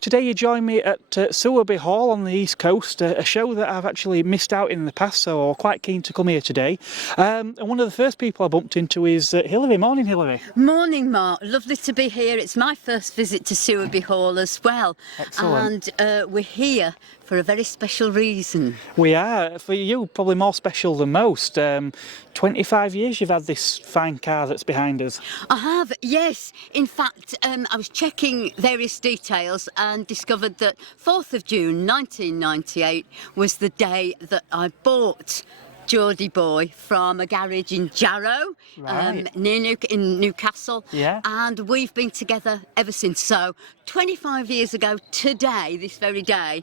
Today you join me at Sewerby Hall on the East Coast, a show that I've actually missed out in the past, so I'm quite keen to come here today. And one of the first people I bumped into is Hilary. Morning, Hilary. Morning, Mark. Lovely to be here. It's my first visit to Sewerby Hall as well. Excellent. And we're here for a very special reason. We are. For you, probably more special than most. 25 years you've had this fine car that's behind us. I have, yes. In fact, I was checking various details and discovered that 4th of June 1998 was the day that I bought Geordie Boy from a garage in Jarrow, near Newcastle, and we've been together ever since. So 25 years ago today, this very day,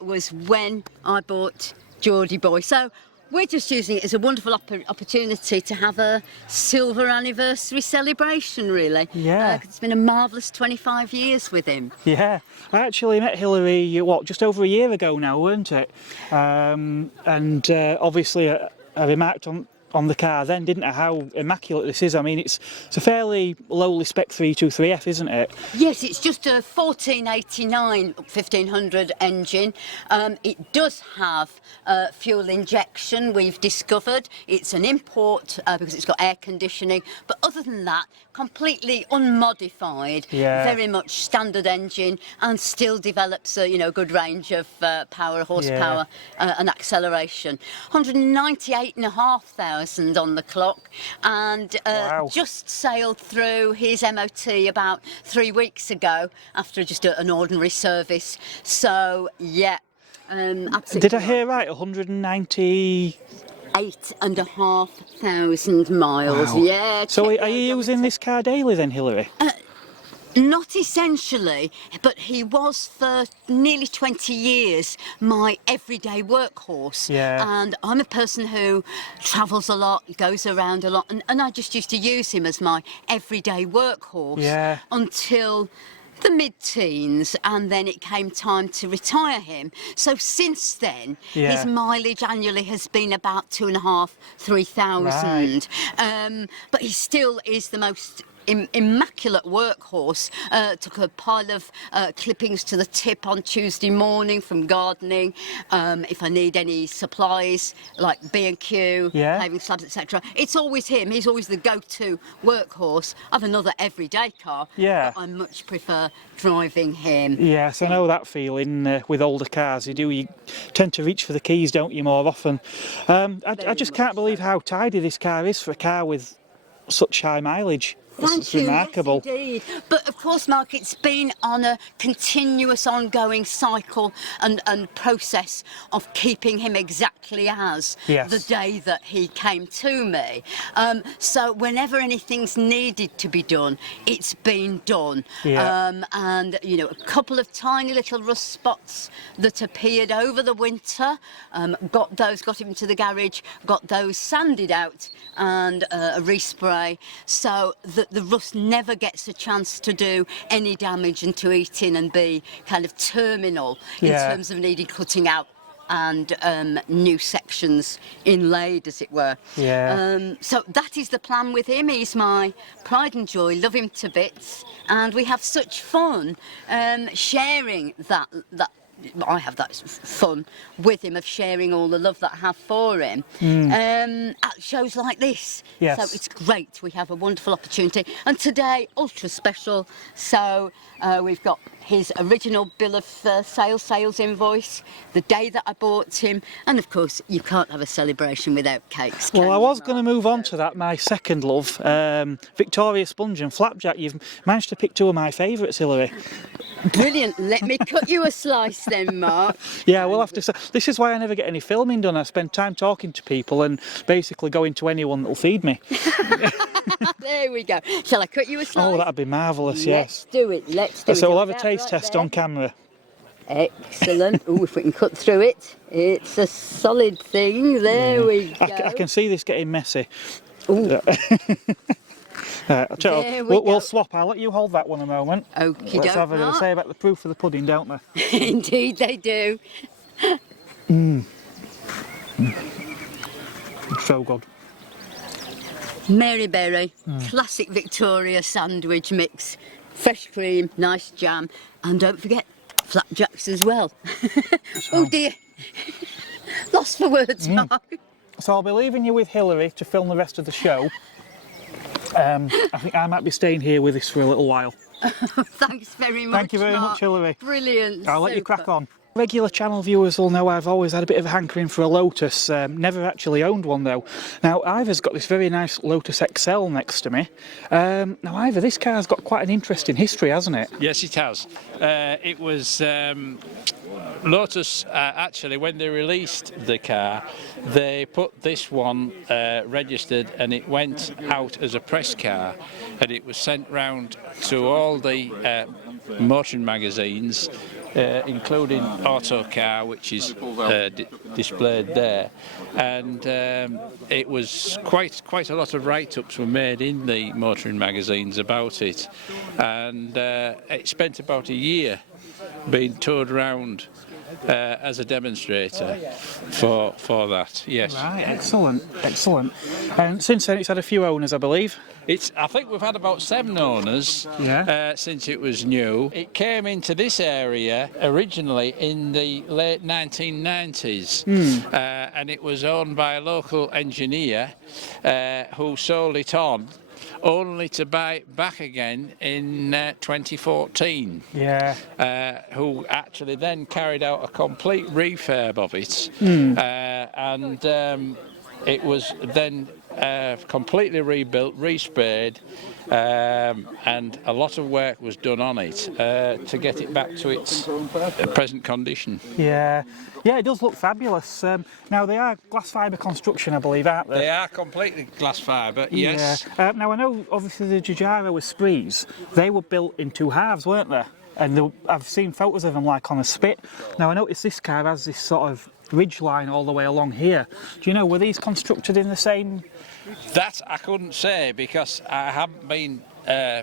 was when I bought Geordie Boy. So we're just using it as a wonderful opportunity to have a silver anniversary celebration, really. Yeah. It's been a marvellous 25 years with him. Yeah. I actually met Hilary, just over a year ago now, weren't it? And obviously I remarked on the car then, didn't I, how immaculate this is. I mean, it's a fairly lowly spec 323F, isn't it? Yes, it's just a 1489 1500 engine. It does have fuel injection, we've discovered. It's an import because it's got air conditioning, but other than that, completely unmodified, very much standard engine, and still develops a good range of power, horsepower, and acceleration. 198,500 on the clock, and just sailed through his MOT about 3 weeks ago after just an ordinary service. So yeah, absolutely. Did I hear right? 190. 8,500 miles. Wow. Yeah. So are you using this car daily then, Hilary? Not essentially, but he was for nearly 20 years my everyday workhorse. Yeah. And I'm a person who travels a lot, goes around a lot, and I just used to use him as my everyday workhorse until the mid-teens, and then it came time to retire him. So since then, his mileage annually has been about 2,500 to 3,000. But he still is the most immaculate workhorse. Took a pile of clippings to the tip on Tuesday morning from gardening. If I need any supplies like B&Q, paving slabs, etc., it's always him. He's always the go-to workhorse. I have another everyday car, but I much prefer driving him. Yes, I know that feeling with older cars. You tend to reach for the keys, don't you, more often. I just can't believe how tidy this car is for a car with such high mileage. It's remarkable. Yes, indeed. But of course, Mark, it's been on a continuous ongoing cycle and process of keeping him exactly as the day that he came to me. So whenever anything's needed to be done, it's been done. And a couple of tiny little rust spots that appeared over the winter, got him to the garage, got those sanded out and a respray, so that the rust never gets a chance to do any damage and to eat in and be kind of terminal in terms of needing cutting out and new sections inlaid, as it were. So that is the plan with him. He's my pride and joy, love him to bits, and we have such fun sharing that I have that fun with him of sharing all the love that I have for him at shows like this. Yes. So it's great. We have a wonderful opportunity, and today ultra special. So we've got his original bill of sales invoice, the day that I bought him, and of course you can't have a celebration without cakes. Well, I was going to move on to that, my second love, Victoria Sponge and Flapjack. You've managed to pick two of my favourites, Hilary. Brilliant. Let me cut you a slice then, Mark. Yeah, we'll have to say, this is why I never get any filming done. I spend time talking to people and basically going to anyone that'll feed me. There we go. Shall I cut you a slice? Oh, that'd be marvellous, yes. Let's do it, let's do it. So we'll have a taste test on camera. Excellent. Oh, if we can cut through it. It's a solid thing. There we go. I can see this getting messy. Ooh. We'll swap. I'll let you hold that one a moment. Okie Let's have a doke, say about the proof of the pudding, don't they? Indeed they do. So good. Mary Berry, classic Victoria sandwich mix, fresh cream, nice jam, and don't forget flapjacks as well. Oh dear, lost for words, Mark. So I'll be leaving you with Hilary to film the rest of the show. I think I might be staying here with us for a little while. Thanks very much. Thank you very much, Hilary. Brilliant. I'll let you super. crack on. Regular channel viewers will know I've always had a bit of a hankering for a Lotus. Never actually owned one though. Now Ivor's got this very nice Lotus XL next to me. Now Ivor, this car's got quite an interesting history, hasn't it? Yes, it has. It was Lotus, actually, when they released the car, they put this one registered, and it went out as a press car, and it was sent round to all the motoring magazines, including Autocar, which is displayed there, and it was quite a lot of write-ups were made in the motoring magazines about it, and it spent about a year being toured around as a demonstrator for that. Yes. Right, excellent, excellent. And since then it's had a few owners, I believe. I think we've had about 7 owners since it was new. It came into this area originally in the late 1990s, and it was owned by a local engineer who sold it on, only to buy it back again in 2014. Yeah. Who actually then carried out a complete refurb of it, and it was then completely rebuilt, resprayed, and a lot of work was done on it to get it back to its present condition. Yeah, yeah, it does look fabulous. Now they are glass fibre construction, I believe, aren't they? They are completely glass fibre, yes. Yeah. Now I know, obviously, the Giugiaro with sprees, they were built in 2 halves, weren't they? And I've seen photos of them like on a spit. Now I noticed this car has this sort of ridge line all the way along here. Do you know, were these constructed in the same? That I couldn't say, because I haven't been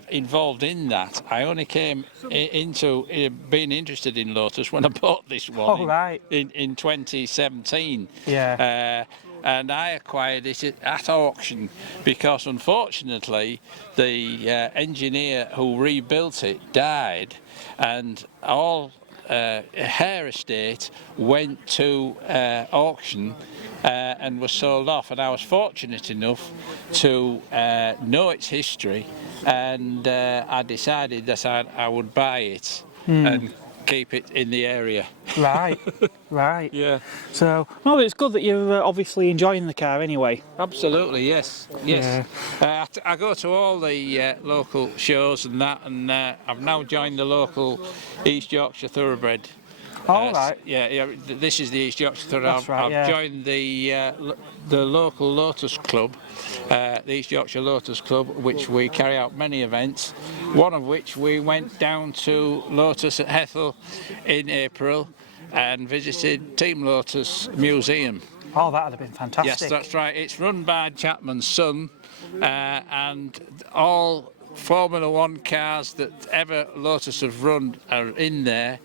involved in that. I only came into being interested in Lotus when I bought this one in 2017. Yeah. And I acquired it at auction because, unfortunately, the engineer who rebuilt it died, and all her estate went to auction and was sold off, and I was fortunate enough to know its history, and I decided that I would buy it and keep it in the area. Right, right. Yeah. So, well, it's good that you're obviously enjoying the car anyway. Absolutely, yes, yes. Yeah. I go to all the local shows and that, and I've now joined the local East Yorkshire Thoroughbred. All right. Yeah, this is the East Yorkshire Thoroughbred. That's right, I've joined the local Lotus Club, the East Yorkshire Lotus Club, which we carry out many events, one of which we went down to Lotus at Hethel in April and visited Team Lotus Museum. Oh, that would have been fantastic. Yes, that's right. It's run by Chapman's son, and all Formula 1 cars that ever Lotus have run are in there,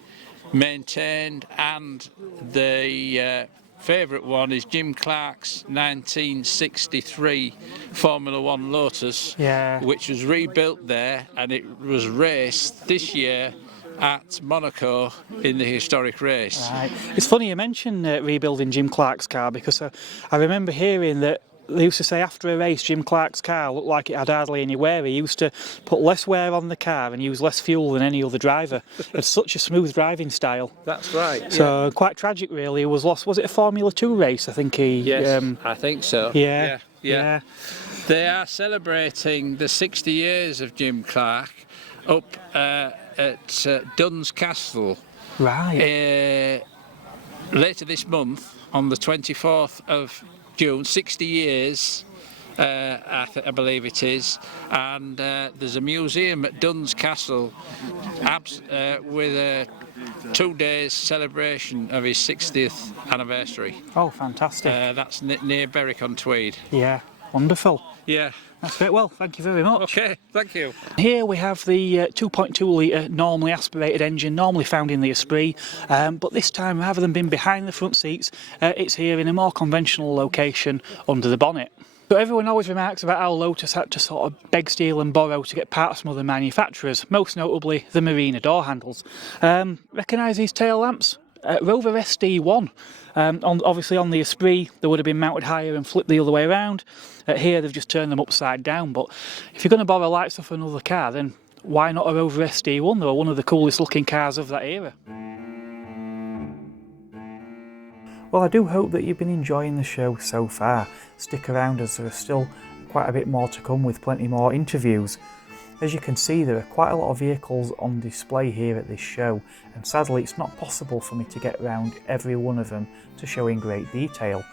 maintained, and the favourite one is Jim Clark's 1963 Formula 1 Lotus, which was rebuilt there, and it was raced this year at Monaco in the historic race. Right. It's funny you mention rebuilding Jim Clark's car, because I remember hearing that they used to say after a race Jim Clark's car looked like it had hardly any wear. He used to put less wear on the car and use less fuel than any other driver. It had such a smooth driving style. That's right. So quite tragic really. He was lost. Was it a Formula 2 race? I think he... Yes, I think so. Yeah. They are celebrating the 60 years of Jim Clark up at Duns Castle. Right. Later this month, on the 24th of June, 60 years, I believe it is, and there's a museum at Duns Castle with a 2 days celebration of his 60th anniversary. Oh, fantastic. That's near Berwick-on-Tweed. Yeah, wonderful. Yeah. That's great. Well, thank you very much. Okay, thank you. Here we have the 2.2 litre normally aspirated engine, normally found in the Esprit, but this time, rather than being behind the front seats, it's here in a more conventional location under the bonnet. But everyone always remarks about how Lotus had to sort of beg, steal and borrow to get parts from other manufacturers, most notably the Marina door handles. Recognise these tail lamps? Rover SD1. Obviously on the Esprit they would have been mounted higher and flipped the other way around. Here they've just turned them upside down, but if you're going to borrow lights off another car, then why not a Rover SD1? They were one of the coolest looking cars of that era. Well, I do hope that you've been enjoying the show so far. Stick around as there are still quite a bit more to come with plenty more interviews. As you can see, there are quite a lot of vehicles on display here at this show, and sadly it's not possible for me to get around every one of them to show in great detail.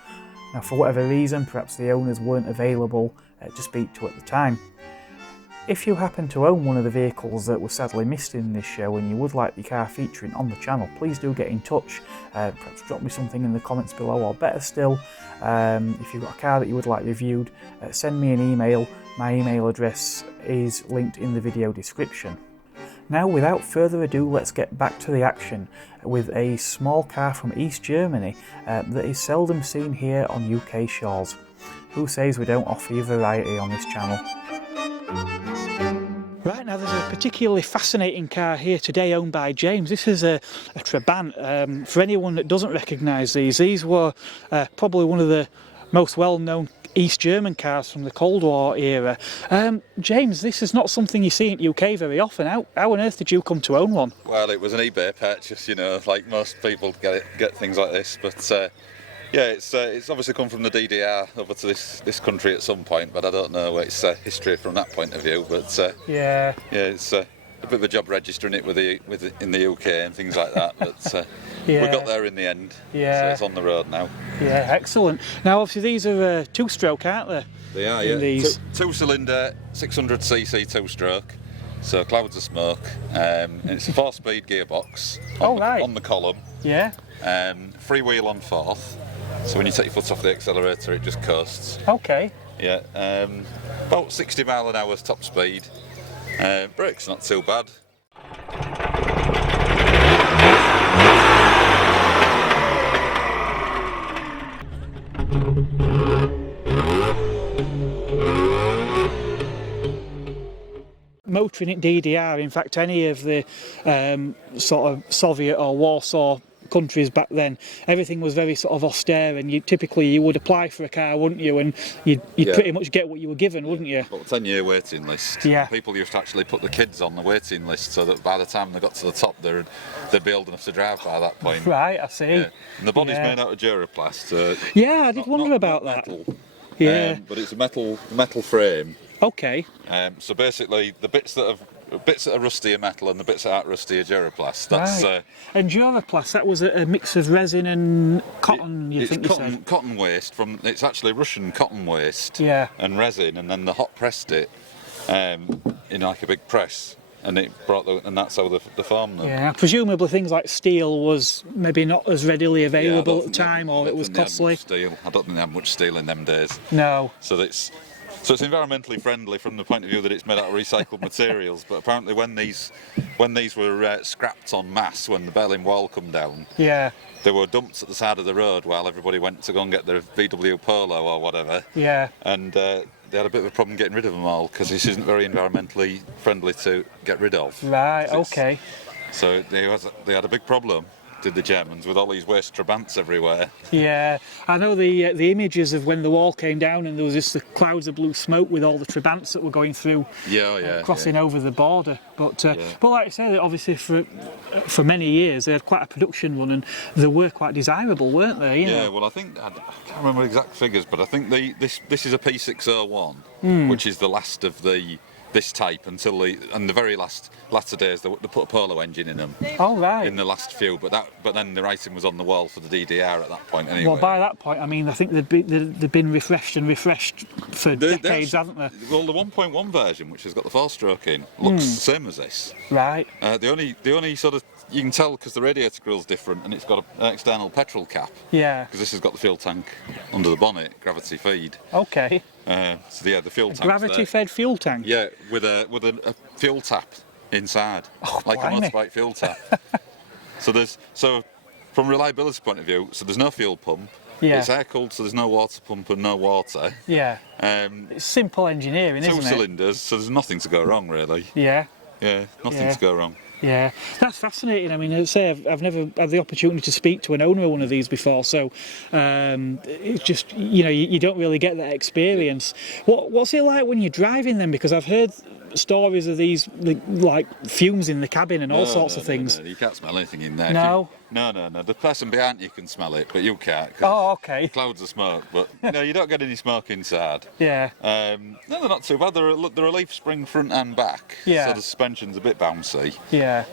Now, for whatever reason, perhaps the owners weren't available to speak to at the time. If you happen to own one of the vehicles that were sadly missed in this show and you would like the car featuring on the channel, please do get in touch. Perhaps drop me something in the comments below, or better still, if you've got a car that you would like reviewed, send me an email. My email address is linked in the video description. Now, without further ado, let's get back to the action with a small car from East Germany that is seldom seen here on UK shores. Who says we don't offer you variety on this channel? Right, now there's a particularly fascinating car here today owned by James. This is a Trabant. For anyone that doesn't recognise these were probably one of the most well-known East German cars from the Cold War era. James, this is not something you see in UK very often. How on earth did you come to own one? Well, it was an eBay purchase, you know, like most people get things like this, but yeah, it's obviously come from the DDR over to this country at some point, but I don't know its history from that point of view. But yeah, it's a bit of a job registering it in the UK and things like that. But we got there in the end. Yeah, so it's on the road now. Yeah, excellent. Now, obviously, these are two-stroke, aren't they? They are, yeah. These two-cylinder, 600cc two-stroke. So clouds of smoke. And it's a 4-speed gearbox on the column. Yeah. Freewheel on fourth. So when you take your foot off the accelerator, it just coasts. Okay. Yeah. About 60 mile an hour top speed. Brakes not too bad. Motoring at DDR, in fact, any of the sort of Soviet or Warsaw countries back then, everything was very sort of austere, and you would apply for a car, wouldn't you, and you'd pretty much get what you were given, wouldn't you? Well, 10-year waiting list. Yeah. People used to actually put the kids on the waiting list so that by the time they got to the top they'd be old enough to drive by that point. Right, I see. Yeah. And the body's made out of Duraplast. Yeah, I did wonder about that. Metal. Yeah. But it's a metal frame. Okay. So basically the bits that are rusty are metal and the bits that aren't rusty are Duraplast. That's right. And Duraplast, that was a mix of resin and cotton, it's cotton waste it's actually Russian cotton waste. Yeah. And resin, and then they hot pressed it in like a big press, and it and that's how they formed them. Yeah, presumably things like steel was maybe not as readily available at the time, or it was costly. I don't think they had much steel in them days. No. So it's environmentally friendly from the point of view that it's made out of recycled materials, but apparently when these were scrapped en masse when the Berlin Wall come down, they were dumped at the side of the road while everybody went to go and get their VW Polo or whatever. Yeah. And they had a bit of a problem getting rid of them all because this isn't very environmentally friendly to get rid of. Right. Okay. So they had a big problem, did the Germans, with all these waste Trabants everywhere. Yeah, I know the images of when the wall came down and there was just the clouds of blue smoke with all the Trabants that were going through, crossing over the border. But like I said, obviously for many years they had quite a production run and they were quite desirable, weren't they? Yeah, well I think, I can't remember exact figures, but I think this is a P601, which is the last of this type until the very latter days they put a Polo engine in them. Oh right. In the last few, but then the writing was on the wall for the DDR at that point anyway. Well, by that point, I mean I think they'd been refreshed for decades, haven't they? Well, the 1.1 version, which has got the 4-stroke in, looks the same as this. Right. The only sort of, you can tell because the radiator grill's different and it's got an external petrol cap. Yeah. Because this has got the fuel tank under the bonnet, gravity feed. Okay. So yeah, the fuel tank. Gravity-fed fuel tank. Yeah, with a fuel tap inside, like blimey. a motorbike fuel tap. so from a reliability point of view, so there's no fuel pump. Yeah. It's air cooled, so there's no water pump and no water. Yeah. It's simple engineering, isn't it? 2 cylinders, so there's nothing to go wrong really. Yeah. Yeah, nothing to go wrong. Yeah, that's fascinating. I mean, as I say, I've never had the opportunity to speak to an owner of one of these before, so it's just, you don't really get that experience. What's it like when you're driving them? Because I've heard stories of these like fumes in the cabin and all sorts of things. No, you can't smell anything in there. No? No. The person behind you can smell it, but you can't. Oh, okay. Clouds of smoke, but no, you don't get any smoke inside. Yeah. No, they're not too bad. They're a leaf spring front and back. Yeah. So the suspension's a bit bouncy. Yeah.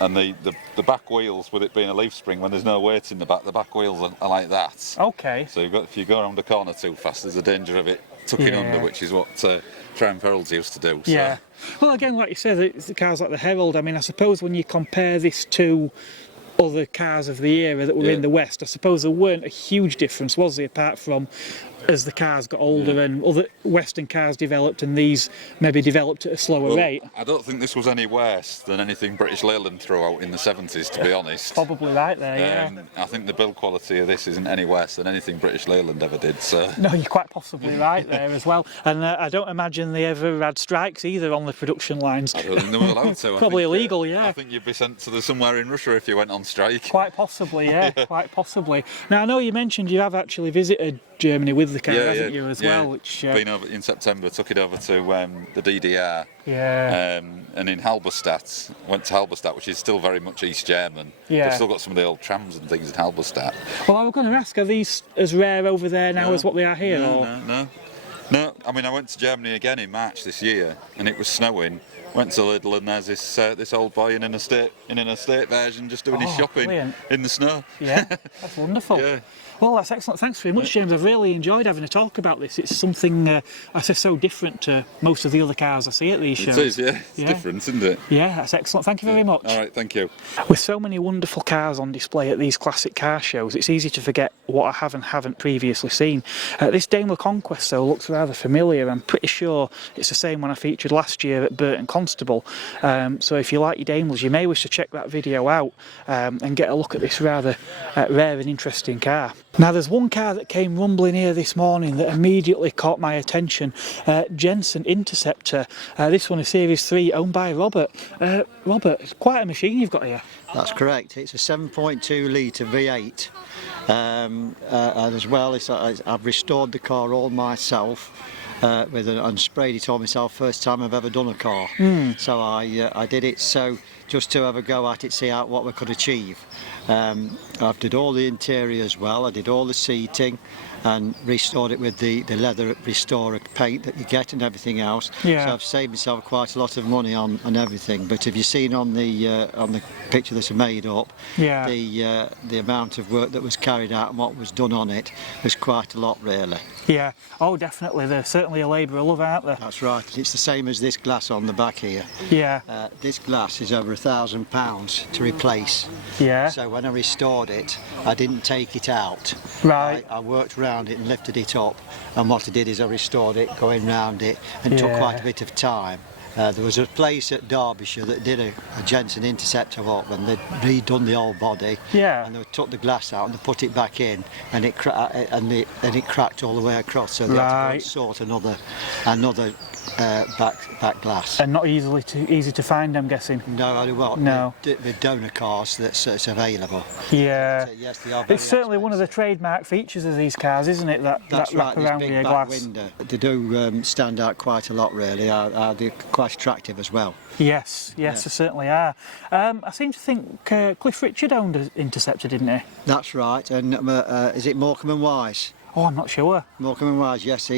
And the back wheels, with it being a leaf spring, when there's no weight in the back wheels are like that. Okay. So if you go around a corner too fast, there's a danger of it tucking under, which is what Triumph Heralds used to do. So. Yeah. Well, again, like you said, the cars like the Herald, I mean, I suppose when you compare this to other cars of the era that were in the West, I suppose there weren't a huge difference, was there, apart from as the cars got older and other Western cars developed and these maybe developed at a slower rate? I don't think this was any worse than anything British Leyland threw out in the 70s, to be honest. Probably right there, yeah. I think the build quality of this isn't any worse than anything British Leyland ever did. So. No, you're quite possibly right there as well. And I don't imagine they ever had strikes either on the production lines. I don't think they were allowed to. Probably illegal, yeah. I think you'd be sent to somewhere in Russia if you went on strike. Quite possibly, yeah, quite possibly. Now, I know you mentioned you have actually visited Germany with the car, haven't you, as well? Which been over in September, took it over to the DDR. Yeah. And in Halberstadt, went to Halberstadt, which is still very much East German. Yeah. They've still got some of the old trams and things in Halberstadt. Well, I was going to ask, are these as rare over there now as what they are here? No. I mean, I went to Germany again in March this year, and it was snowing. Went to Lidl, and there's this old boy in an estate version just doing his shopping in the snow. Yeah, that's wonderful. Yeah. Well, that's excellent. Thanks very much, James. I've really enjoyed having a talk about this. It's something I say so different to most of the other cars I see at these shows. It is, yeah. It's different, isn't it? Yeah, that's excellent. Thank you very much. All right, thank you. With so many wonderful cars on display at these classic car shows, it's easy to forget what I haven't previously seen. This Daimler Conquest, though, looks rather familiar. I'm pretty sure it's the same one I featured last year at Burton Constable. So if you like your Daimlers, you may wish to check that video out and get a look at this rather rare and interesting car. Now, there's one car that came rumbling here this morning that immediately caught my attention. Jenson Interceptor. This one is Series 3, owned by Robert. Robert, it's quite a machine you've got here. That's correct. It's a 7.2 litre V8. And as well, I've restored the car all myself. And sprayed it all myself, first time I've ever done a car. So I did it just to have a go at it, see what we could achieve. I've did all the interior as well, I did all the seating and restored it with the leather restorer paint that you get and everything else. Yeah. So I've saved myself quite a lot of money on everything. But if you've seen on the picture that's made up, the amount of work that was carried out and what was done on it was quite a lot, really. Yeah, oh definitely, they're certainly a labour of love, aren't they? That's right, it's the same as this glass on the back here. Yeah. This glass is over £1,000 to replace. Yeah. So when I restored it, I didn't take it out. Right. I worked around it and lifted it up, and what I did is I restored it, going round it, and took quite a bit of time. There was a place at Derbyshire that did a Jenson Interceptor up, and they'd redone the old body, and they took the glass out and they put it back in, and it cracked all the way across. So they had to go and sort another back glass. And not easy to find, I'm guessing. No, well, no. The donor cars that's available. Yeah. But, yes, they are it's certainly expensive. one of the trademark features of these cars, isn't it? That's that right, this wraparound big rear back glass. window. They do stand out quite a lot, really. They're quite attractive as well. Yes, they certainly are. I seem to think Cliff Richard owned an Interceptor, didn't he? That's right, and is it Morecambe and Wise? Oh, I'm not sure. Morecambe and Wise, yes,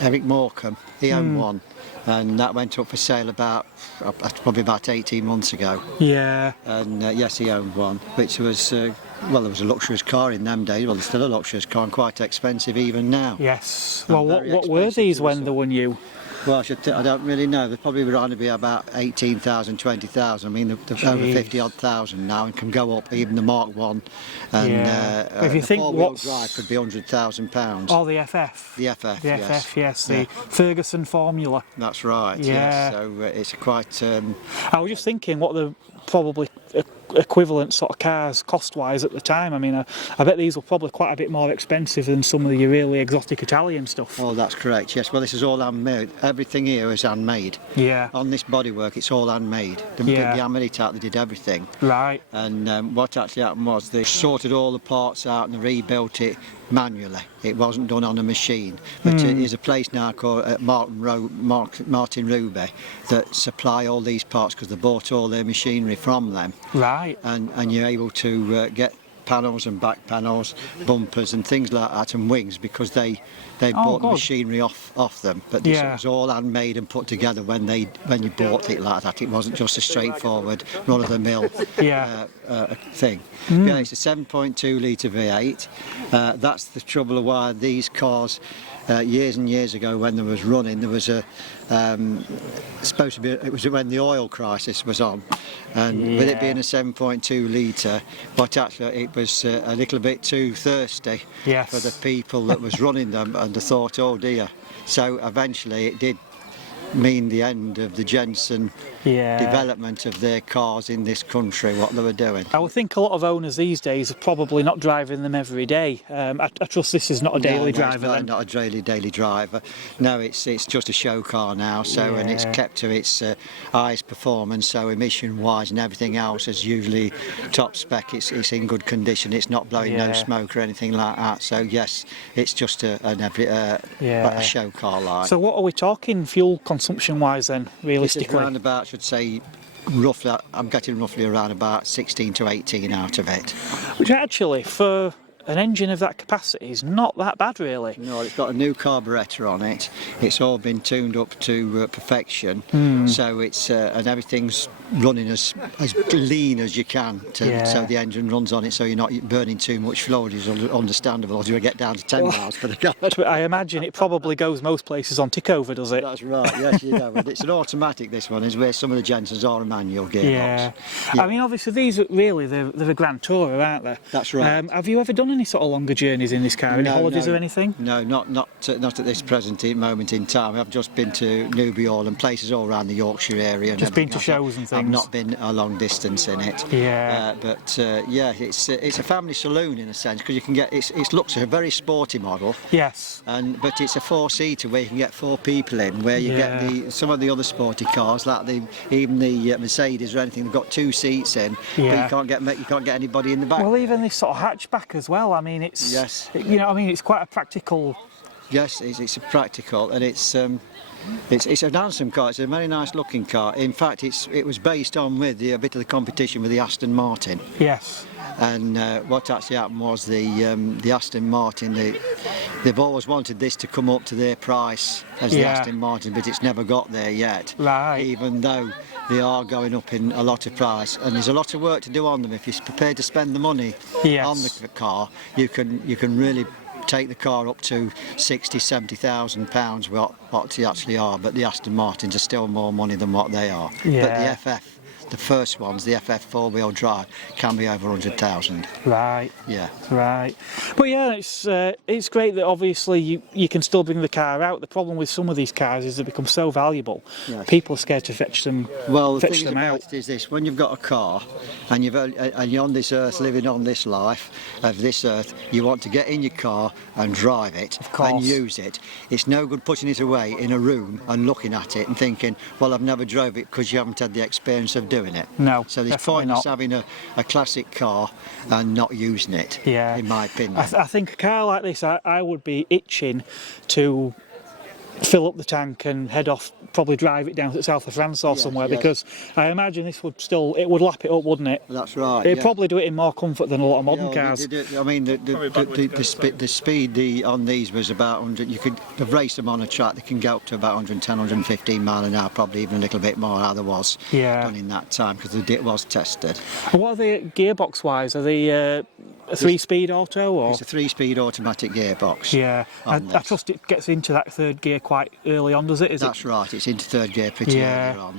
Eric Morecambe, he owned one, and that went up for sale probably about 18 months ago. Yeah. And yes, he owned one, which was, well, there was a luxurious car in them days. Well, there's still a luxurious car and quite expensive even now. Yes. And Well, what were these when they were new? Well, I don't really know. They're probably around to be about 18,000, 20,000. I mean, they're over 50-odd thousand now and can go up. Even the Mark 1 and if you the think four-wheel drive could be £100,000. Oh, the FF. The FF, yes. Yes, the Ferguson formula. That's right. Yeah. Yes. So it's quite. I was just thinking what the probably equivalent sort of cars cost-wise at the time. I mean, I bet these were probably quite a bit more expensive than some of your really exotic Italian stuff. Oh, that's correct. Yes. Well, this is all handmade. Everything here is handmade. Yeah. On this bodywork, it's all handmade. The Amelitat, they did everything. Right. And what actually happened was they sorted all the parts out and they rebuilt it manually. It wasn't done on a machine. But there's a place now called Martin Ruby that supply all these parts because they bought all their machinery from them. Right. And you're able to get panels and back panels, bumpers and things like that, and wings, because they bought the machinery off them. But this was all handmade and put together when you bought it like that. It wasn't just a straightforward run-of-the-mill thing. Yeah, it's a 7.2 litre V8. That's the trouble of why these cars, years and years ago when there was running, there was a supposed to be, it was when the oil crisis was on, and with it being a 7.2 litre, but actually it was a little bit too thirsty for the people that was running them, and they thought, oh dear. So eventually it did mean the end of the Jenson development of their cars in this country, what they were doing. I would think a lot of owners these days are probably not driving them every day. I trust this is not a daily driver then? Not a daily driver. No, it's just a show car now, so and it's kept to its highest performance, so emission wise and everything else is usually top spec. It's in good condition, it's not blowing no smoke or anything like that, so yes, it's just a show car like. So what are we talking fuel consumption wise then, realistically? This is around about, I should say, roughly, I'm getting roughly around about 16 to 18 out of it. Which actually, for an engine of that capacity, is not that bad really. No, it's got a new carburettor on it. It's all been tuned up to perfection, so it's and everything's running as lean as you can, so the engine runs on it, so you're not burning too much fuel, which is understandable, or you get down to 10 miles for the car. I imagine it probably goes most places on tick over, does it? That's right, yes, you know. And it's an automatic, this one is, where some of the Jensons are a manual gearbox. I mean, obviously these really, they're a grand tourer, aren't they? That's right. Have you ever done any sort of longer journeys in this car, any holidays or anything? No, not at this present moment in time. I've just been to Newby Hall and places all around the Yorkshire area. And just been to shows and things? I've not been a long distance in it. But it's a family saloon in a sense, because you can get, it looks a very sporty model. Yes. But it's a four-seater where you can get 4 people in, where you get some of the other sporty cars, like even the Mercedes or anything, they've got 2 seats in, but you can't get anybody in the back. Well, even this sort of hatchback as well. I mean, it's it's quite a practical. Yes, it's a practical, and it's a handsome car. It's a very nice looking car. In fact, it was based on with a bit of the competition with the Aston Martin. Yes. And what actually happened was the Aston Martin, they've always wanted this to come up to their price as the Aston Martin, but it's never got there yet. Right. Even though they are going up in a lot of price, and there's a lot of work to do on them. If you're prepared to spend the money on the car, you can really take the car up to 60, 70,000 pounds, what they actually are. But the Aston Martins are still more money than what they are. But the FF, the first ones, the FF 4-wheel drive, can be over 100,000. Right. Yeah. Right. But yeah, it's great that obviously you can still bring the car out. The problem with some of these cars is they become so valuable, Yes. people are scared to fetch them. Well, the fetch thing them about out. it is this: when you've got a car and you're on this earth, living on this life of this earth, you want to get in your car and drive it and use it. It's no good putting it away in a room and looking at it and thinking, well, I've never drove it, because you haven't had the experience of doing it. No, So there's definitely pointless not. having a classic car and not using it. Yeah. In my opinion. I think a car like this, I would be itching to fill up the tank and head off, probably drive it down to the south of France or somewhere, because I imagine this would it would lap it up, wouldn't it? That's right. It'd yeah. probably do it in more comfort than a lot of modern cars. I mean, the speed on these was about 100. You could race them on a track. They can go up to about 110, 115 mile an hour, probably even a little bit more. How there was done in that time, because it was tested. And what are they gearbox wise? Are they a 3-speed auto or? It's a 3-speed automatic gearbox. Yeah, I trust it gets into that third gear quite early on, does it? That's right. It's into third gear pretty early on.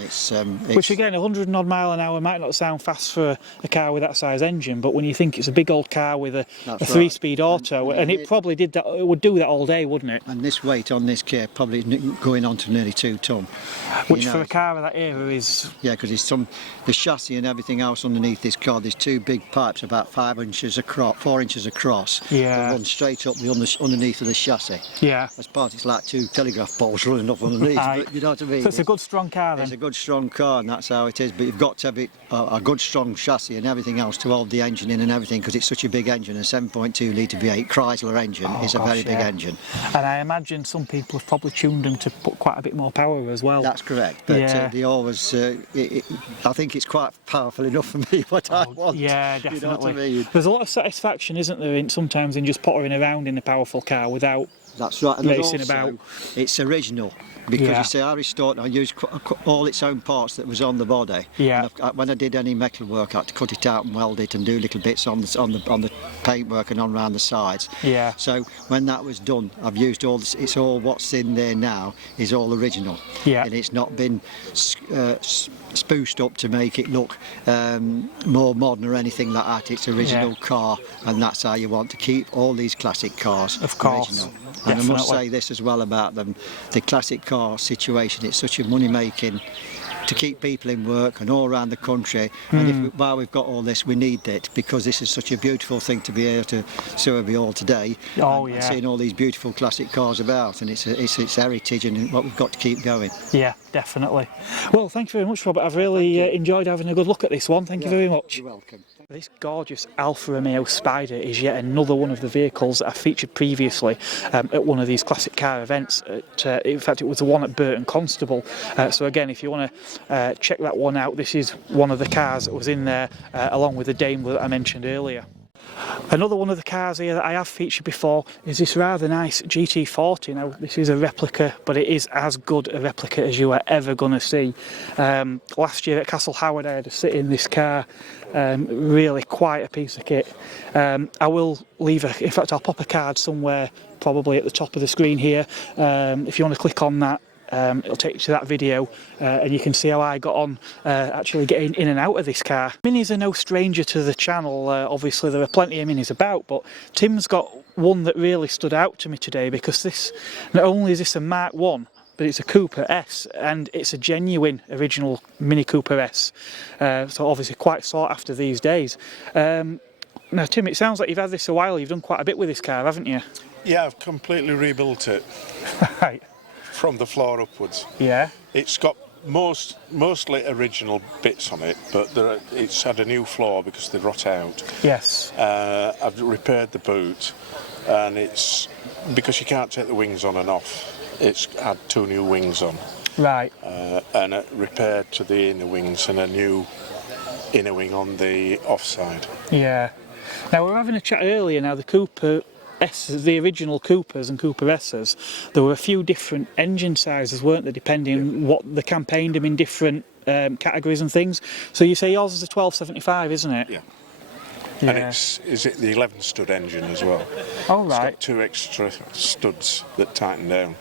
Which again, 100 and odd mile an hour might not sound fast for a car with that size engine, but when you think it's a big old car with a 3-speed auto, and it probably did that. It would do that all day, wouldn't it? And this weight on this gear probably going on to nearly 2 ton. Which for a car of that era is. Yeah, because the chassis and everything else underneath this car. There's 2 big pipes about 4 inches across. Yeah. That run straight up underneath of the chassis. Yeah. As part, it's like 2 telegraph poles running up underneath. But you know what I mean? So it's a good strong car then. It's a good strong car, and that's how it is. But you've got to have a good strong chassis and everything else to hold the engine in and everything, because it's such a big engine. A 7.2 litre V8 Chrysler engine is a very big engine. And I imagine some people have probably tuned them to put quite a bit more power as well. That's correct. But they always, I think it's quite powerful enough for me what I want. Yeah, definitely. You know what I mean? There's a lot of satisfaction, isn't there, sometimes in just pottering around in a powerful car without That's right. And racing also, about. It's original. Because you see, I restored. I used all its own parts that was on the body. Yeah. And when I did any metal work, I had to cut it out and weld it and do little bits on the paintwork and on around the sides. Yeah. So when that was done, I've used all this. It's all what's in there now is all original. Yeah. And it's not been spruced up to make it look more modern or anything like that. It's original car, and that's how you want to keep all these classic cars. Of course. Original. And I must say this as well about them, the classic car situation, it's such a money making to keep people in work and all around the country, and while we've got all this, we need it, because this is such a beautiful thing to be able to Sewerby Hall today, and seeing all these beautiful classic cars about, and it's heritage and what we've got to keep going. Yeah, definitely. Well, thank you very much, Robert. I've really enjoyed having a good look at this one. Thank you very much. You're welcome. This gorgeous Alfa Romeo Spider is yet another one of the vehicles that I featured previously at one of these classic car events. In fact, it was the one at Burton Constable. So again, if you want to check that one out, this is one of the cars that was in there, along with the Daimler that I mentioned earlier. Another one of the cars here that I have featured before is this rather nice GT40. Now, this is a replica, but it is as good a replica as you are ever going to see. Last year at Castle Howard, I had to sit in this car. Really quite a piece of kit. I will leave in fact, I'll pop a card somewhere, probably at the top of the screen here. If you want to click on that, it'll take you to that video, and you can see how I got on actually getting in and out of this car. Minis are no stranger to the channel. Obviously there are plenty of Minis about, but Tim's got one that really stood out to me today, because this, not only is this a Mark 1, but it's a Cooper S, and it's a genuine original Mini Cooper S, so obviously quite sought after these days. Now Tim, it sounds like you've had this a while. You've done quite a bit with this car, haven't you? Yeah, I've completely rebuilt it. Right. From the floor upwards. Yeah. It's got mostly original bits on it, but it's had a new floor because they rot out. Yes. I've repaired the boot, and it's because you can't take the wings on and off. It's had 2 new wings on. Right. And it repaired to the inner wings and a new inner wing on the offside. Yeah. Now we were having a chat earlier. Now the Cooper S's, the original Coopers and Cooper S's, there were a few different engine sizes, weren't there, depending what they campaigned them in different categories and things. So you say yours is a 1275, isn't it? Yeah. And is it the 11 stud engine as well? Oh right. It's got 2 extra studs that tighten down.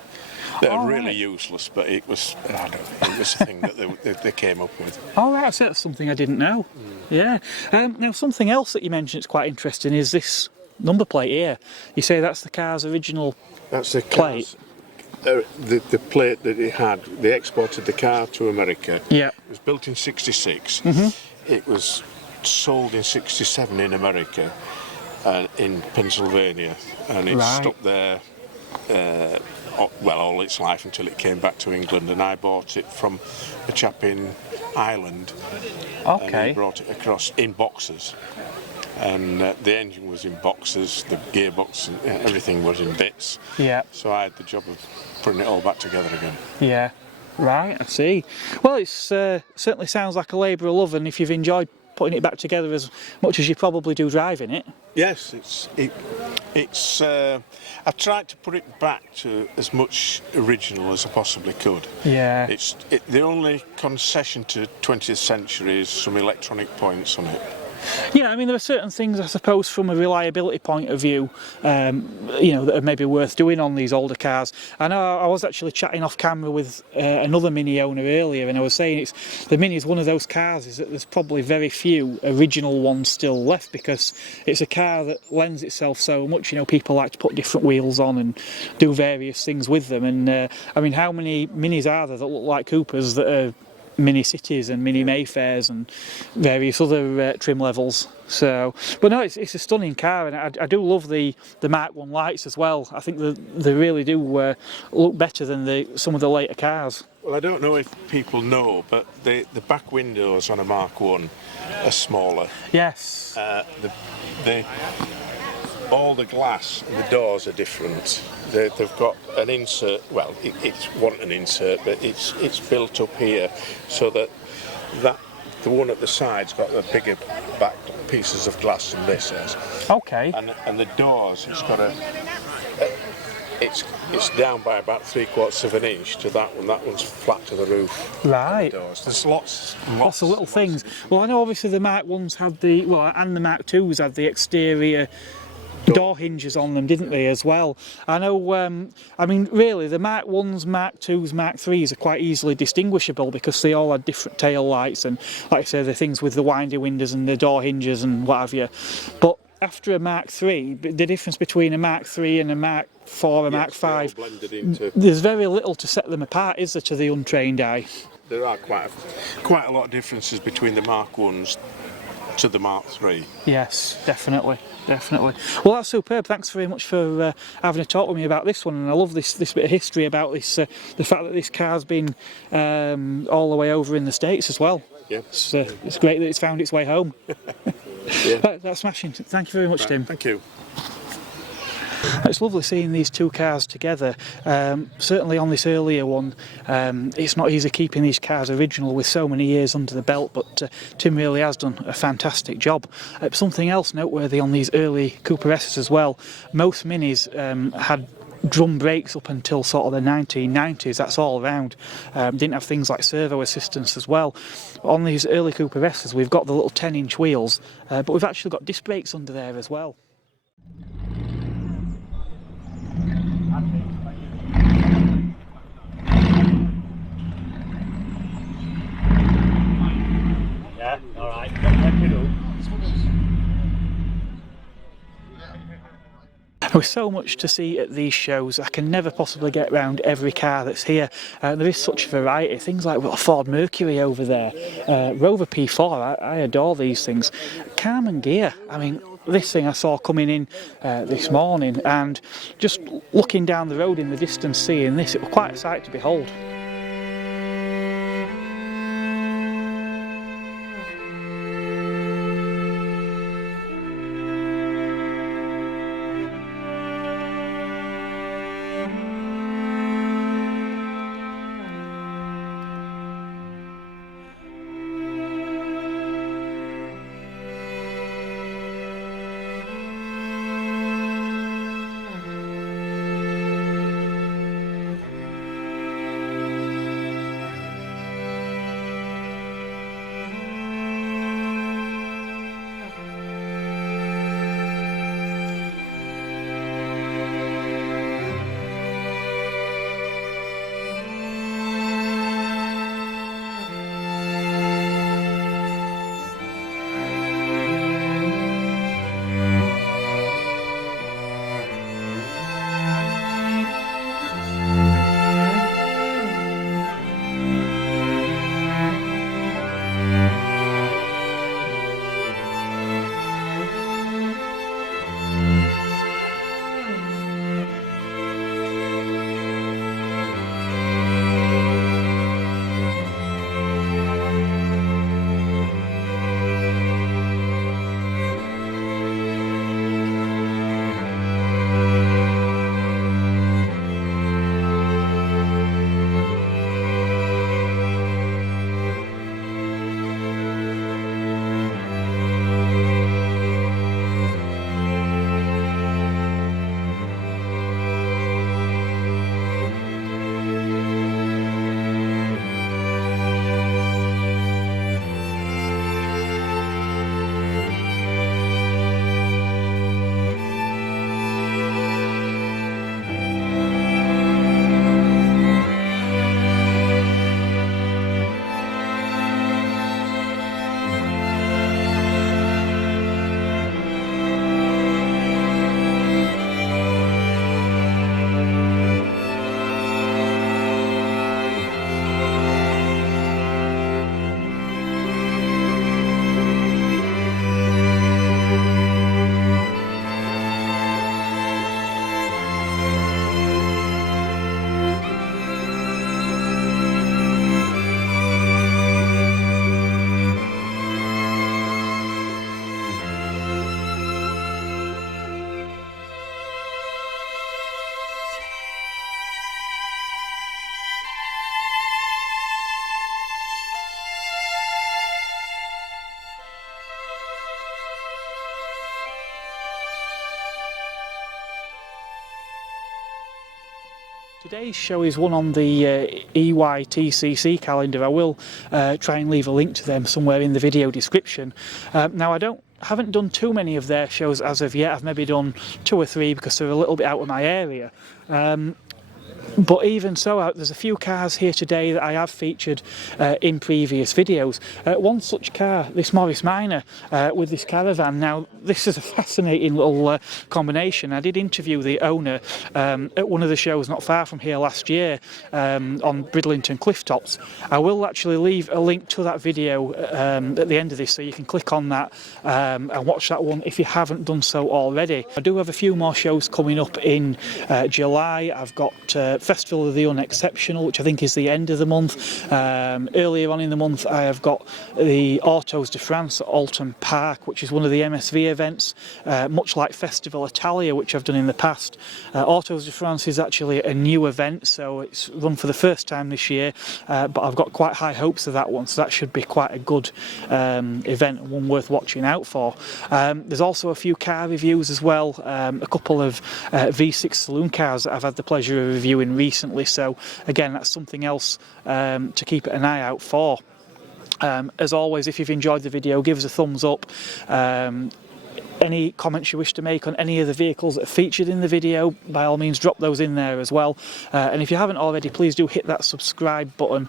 They're really useless, but it was it was a thing that they came up with. Oh, right, so that's something I didn't know. Yeah. Now, something else that you mentioned that's quite interesting is this number plate here. You say that's the car's original That's the plate. The plate that it had. They exported the car to America. Yeah. It was built in '66. It was sold in '67 in America, in Pennsylvania, and it stuck there. Well, all its life until it came back to England, and I bought it from a chap in Ireland. Okay. And he brought it across in boxes, and the engine was in boxes, the gearbox, and everything was in bits. Yeah. So I had the job of putting it all back together again. Yeah. Right, I see. Well, it's certainly sounds like a labour of love, and if you've enjoyed putting it back together as much as you probably do driving it. Yes, it's. I tried to put it back to as much original as I possibly could. Yeah. The only concession to 20th century is some electronic points on it. Yeah, I mean, there are certain things, I suppose, from a reliability point of view, that are maybe worth doing on these older cars. I know I was actually chatting off camera with another Mini owner earlier, and I was saying the Mini is one of those cars is that there's probably very few original ones still left, because it's a car that lends itself so much. People like to put different wheels on and do various things with them. And I mean, how many Minis are there that look like Coopers that are Mini Cities and Mini Mayfairs and various other trim levels? So, but no, it's a stunning car, and I do love the Mark 1 lights as well. I think they really do look better than some of the later cars. Well, I don't know if people know, but the back windows on a Mark 1 are smaller. Yes. All the glass and the doors are different. They've got an insert. Well, it wasn't an insert, but it's built up here so that the one at the side's got the bigger back pieces of glass than this has. Okay. And the doors, it's got it's down by about 3/4 of an inch to that one. That one's flat to the roof. Right. The doors. There's lots of little things. Well, I know obviously the Mark 1s had and the Mark 2s had the exterior door hinges on them, didn't they, as well? I know, I mean, really, the Mark 1s, Mark 2s, Mark 3s are quite easily distinguishable because they all had different tail lights and, like I say, the things with the windy windows and the door hinges and what have you. But after a Mark 3, the difference between a Mark 3 and a Mark 4 or Mark 5, there's very little to set them apart, is there, to the untrained eye? There are quite a lot of differences between the Mark 1s to the Mark 3. Yes, definitely. Well, that's superb. Thanks very much for having a talk with me about this one, and I love this bit of history about this, the fact that this car's been all the way over in the States as well. Yeah. It's great that it's found its way home. Yeah. That's smashing. Thank you very much, Tim. Thank you. It's lovely seeing these two cars together. Certainly on this earlier one, it's not easy keeping these cars original with so many years under the belt, but Tim really has done a fantastic job. Something else noteworthy on these early Cooper S's as well, most Minis had drum brakes up until sort of the 1990s, that's all around. Didn't have things like servo assistance as well. On these early Cooper S's we've got the little 10-inch wheels, but we've actually got disc brakes under there as well. Yeah, all right. Let me know. There's so much to see at these shows. I can never possibly get around every car that's here. There is such a variety. Things like a Ford Mercury over there, Rover P4. I adore these things. Carman gear. I mean, this thing I saw coming in this morning, and just looking down the road in the distance, seeing this, it was quite a sight to behold. Today's show is one on the EYTCC calendar. I will try and leave a link to them somewhere in the video description. Now I haven't done too many of their shows as of yet. I've maybe done 2 or 3 because they're a little bit out of my area. But even so, there's a few cars here today that I have featured in previous videos. One such car, this Morris Minor with this caravan. Now, this is a fascinating little combination. I did interview the owner at one of the shows not far from here last year on Bridlington cliff tops. I will actually leave a link to that video at the end of this, so you can click on that and watch that one if you haven't done so already. I do have a few more shows coming up in July. I've got Festival of the Unexceptional, which I think is the end of the month. Earlier on in the month I have got the Autos de France at Alton Park, which is one of the MSV events, much like Festival Italia, which I've done in the past. Autos de France is actually a new event, so it's run for the first time this year, but I've got quite high hopes of that one, so that should be quite a good event and one worth watching out for. There's also a few car reviews as well, a couple of V6 saloon cars that I've had the pleasure of reviewing recently, so again that's something else to keep an eye out for. As always, if you've enjoyed the video, give us a thumbs up. Any comments you wish to make on any of the vehicles that are featured in the video, by all means drop those in there as well. And if you haven't already, please do hit that subscribe button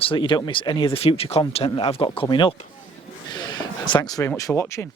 so that you don't miss any of the future content that I've got coming up. Thanks very much for watching.